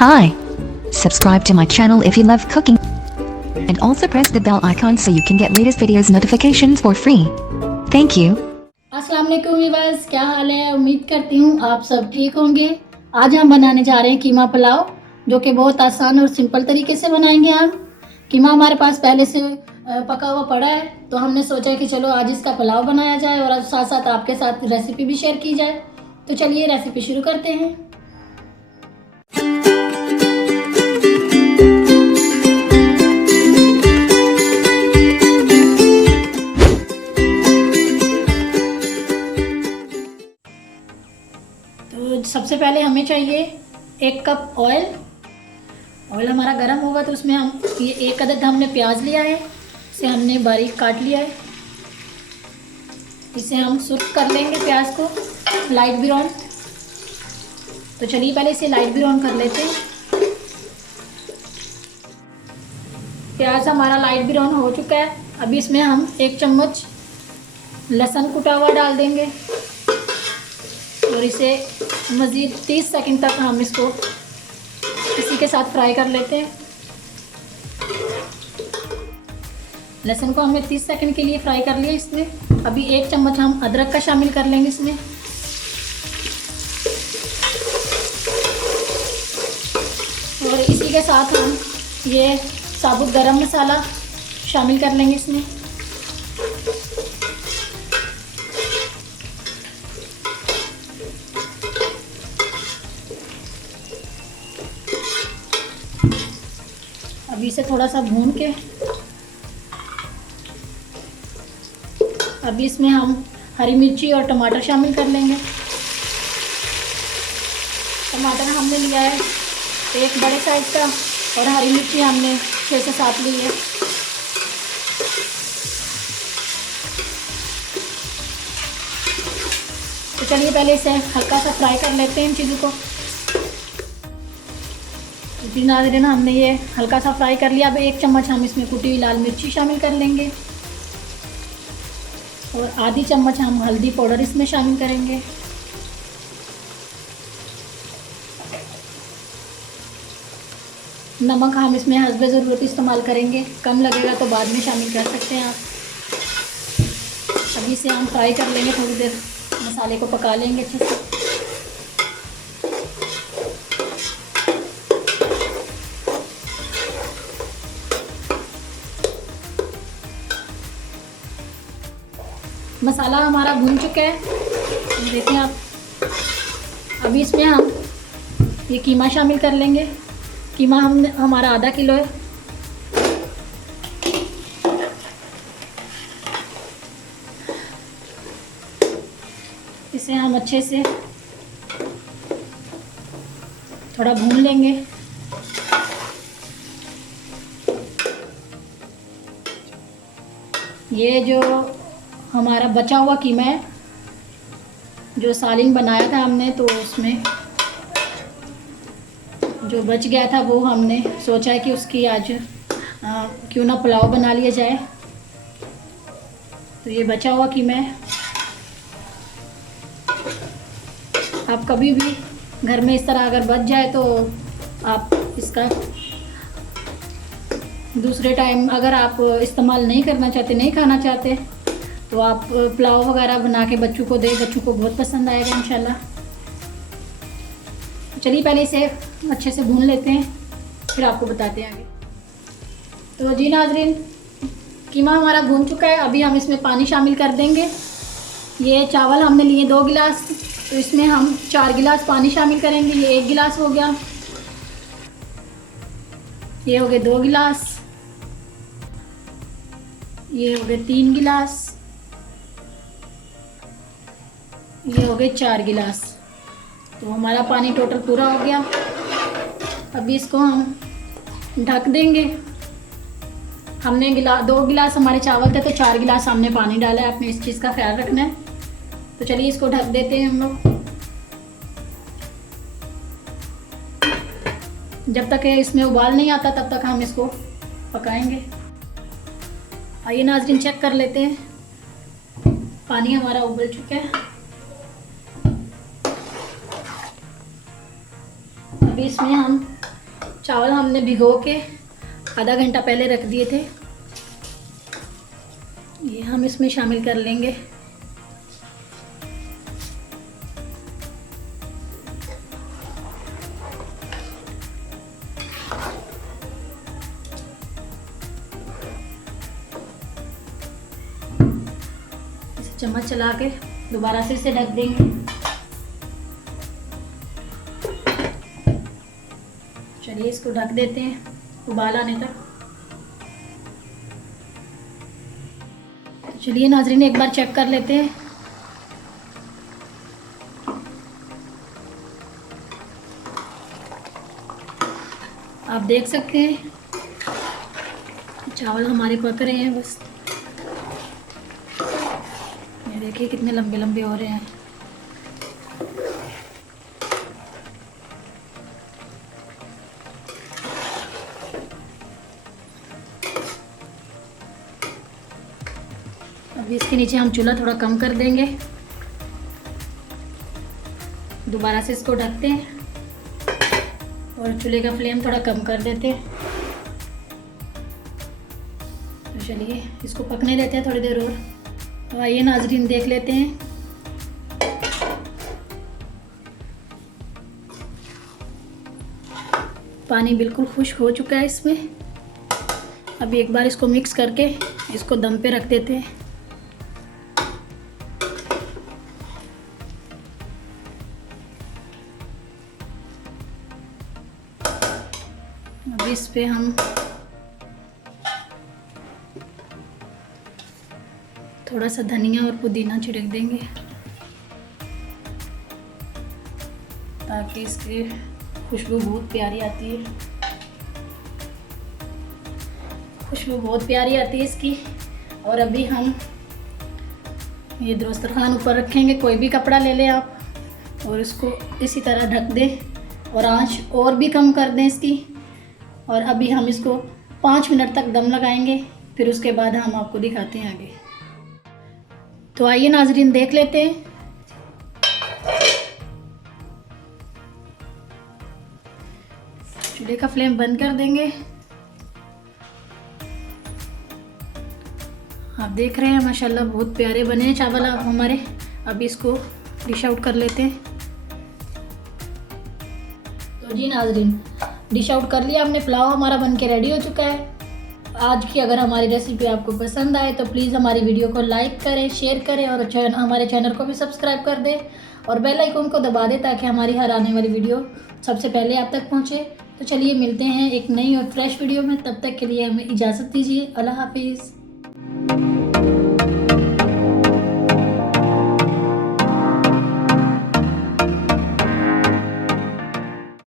Hi. Subscribe to my channel if you love cooking. And also press the bell icon so you can get latest videos notifications for free. Thank you. अस्सलाम वालेकुम viewers, क्या हाल है। उम्मीद करती हूँ आप सब ठीक होंगे। आज हम बनाने जा रहे हैं कीमा पुलाव, जो कि बहुत आसान और सिंपल तरीके से बनाएंगे हम। कीमा हमारे पास पहले से पका हुआ पड़ा है, तो हमने सोचा कि चलो आज इसका पुलाव बनाया जाए और साथ साथ आपके साथ रेसिपी भी शेयर की जाए। तो चलिए रेसिपी शुरू करते हैं। तो सबसे पहले हमें चाहिए 1 कप ऑयल। ऑयल हमारा गर्म होगा तो उसमें हम ये 1 अदद हमने प्याज लिया है, इसे हमने बारीक काट लिया है। इसे हम सुर्ख कर लेंगे प्याज को लाइट ब्राउन। तो चलिए पहले इसे लाइट ब्राउन कर लेते हैं। प्याज हमारा लाइट ब्राउन हो चुका है। अभी इसमें हम 1 चम्मच लहसुन कुटा हुआ डाल देंगे और इसे मज़ीद 30 सेकंड तक हम इसको इसी के साथ फ्राई कर लेते हैं। लहसुन को हमने 30 सेकंड के लिए फ्राई कर लिया। इसमें अभी 1 चम्मच हम अदरक का शामिल कर लेंगे इसमें। और इसी के साथ हम ये साबुत गरम मसाला शामिल कर लेंगे इसमें। अभी इसे थोड़ा सा भून के अभी इसमें हम हरी मिर्ची और टमाटर शामिल कर लेंगे। टमाटर हमने लिया है 1 बड़े साइज का और हरी मिर्ची हमने 6 से 7 ली है। तो चलिए पहले इसे हल्का सा फ्राई कर लेते हैं इन चीज़ों को। जी नाज़रीन, हमने ये हल्का सा फ्राई कर लिया। अब 1 चम्मच हम इसमें कुटी हुई लाल मिर्ची शामिल कर लेंगे और आधी चम्मच हम हल्दी पाउडर इसमें शामिल करेंगे। नमक हम इसमें हस्बे ज़रूरत इस्तेमाल करेंगे, कम लगेगा तो बाद में शामिल कर सकते हैं आप। अभी इसे हम फ्राई कर लेंगे, थोड़ी देर मसाले को पका लेंगे अच्छे से। मसाला हमारा भून चुका है, देखें आप। अभी इसमें हम ये कीमा शामिल कर लेंगे। कीमा हमारा आधा किलो है। इसे हम अच्छे से थोड़ा भून लेंगे। ये जो हमारा बचा हुआ कीमा है, जो सालिन बनाया था हमने, तो उसमें जो बच गया था वो हमने सोचा है कि उसकी आज क्यों ना पुलाव बना लिया जाए। तो ये बचा हुआ कीमा है। आप कभी भी घर में इस तरह अगर बच जाए तो आप इसका दूसरे टाइम अगर आप इस्तेमाल नहीं करना चाहते, नहीं खाना चाहते, तो आप पुलाव वगैरह बना के बच्चों को दें। बच्चों को बहुत पसंद आएगा इंशाल्लाह। चलिए पहले इसे अच्छे से भून लेते हैं, फिर आपको बताते हैं आगे। तो जी नाज़रीन, कीमा हमारा भून चुका है। अभी हम इसमें पानी शामिल कर देंगे। ये चावल हमने लिए 2 गिलास, तो इसमें हम 4 गिलास पानी शामिल करेंगे। ये 1 गिलास हो गया, ये हो गए 2 गिलास, ये हो गए 3 गिलास, ये हो गए 4 गिलास। तो हमारा पानी टोटल पूरा हो गया। अभी इसको हम ढक देंगे। हमने 2 गिलास हमारे चावल थे, तो 4 गिलास हमने पानी डाला है। आपने इस चीज़ का ख्याल रखना है। तो चलिए इसको ढक देते हैं हम लोग। जब तक इसमें उबाल नहीं आता तब तक हम इसको पकाएंगे। आइए नाज़रीन, चेक कर लेते हैं। पानी हमारा उबल चुका है। अभी इसमें हम चावल हमने भिगो के आधा घंटा पहले रख दिए थे, ये हम इसमें शामिल कर लेंगे। इसे चम्मच चला के दोबारा से इसे ढक देंगे। चलिए इसको ढक देते हैं उबाल आने तक। चलिए नाज़रीन एक बार चेक कर लेते हैं। आप देख सकते हैं चावल हमारे पक रहे हैं। बस ये देखिए कितने लंबे लंबे हो रहे हैं। अभी इसके नीचे हम चूल्हा थोड़ा कम कर देंगे, दोबारा से इसको ढकते हैं और चूल्हे का फ्लेम थोड़ा कम कर देते हैं। तो चलिए इसको पकने देते हैं थोड़ी देर और। तो आइए नाज़रीन देख लेते हैं। पानी बिल्कुल खुश्क हो चुका है इसमें। अभी एक बार इसको मिक्स करके इसको दम पे रख देते हैं। अभी इस पे हम थोड़ा सा धनिया और पुदीना छिड़क देंगे ताकि इसकी खुशबू बहुत प्यारी आती है। खुशबू बहुत प्यारी आती है इसकी। और अभी हम ये दस्तरखान ऊपर रखेंगे, कोई भी कपड़ा ले लें आप, और इसको इसी तरह ढक दें और आंच और भी कम कर दें इसकी। और अभी हम इसको 5 मिनट तक दम लगाएंगे, फिर उसके बाद हम आपको दिखाते हैं आगे। तो आइए नाज़रीन देख लेते हैं। चूल्हे का फ्लेम बंद कर देंगे। आप देख रहे हैं माशाल्लाह बहुत प्यारे बने हैं चावल आप हमारे। अभी इसको डिश आउट कर लेते हैं। तो जी नाज़रीन डिश आउट कर लिया हमने। पुलाव हमारा बनके रेडी हो चुका है। आज की अगर हमारी रेसिपी आपको पसंद आए तो प्लीज़ हमारी वीडियो को लाइक करें, शेयर करें और हमारे चैनल को भी सब्सक्राइब कर दें और बेल आइकन को दबा दें ताकि हमारी हर आने वाली वीडियो सबसे पहले आप तक पहुंचे। तो चलिए मिलते हैं एक नई और फ्रेश वीडियो में। तब तक के लिए हमें इजाज़त दीजिए। अल्लाह हाफिज़।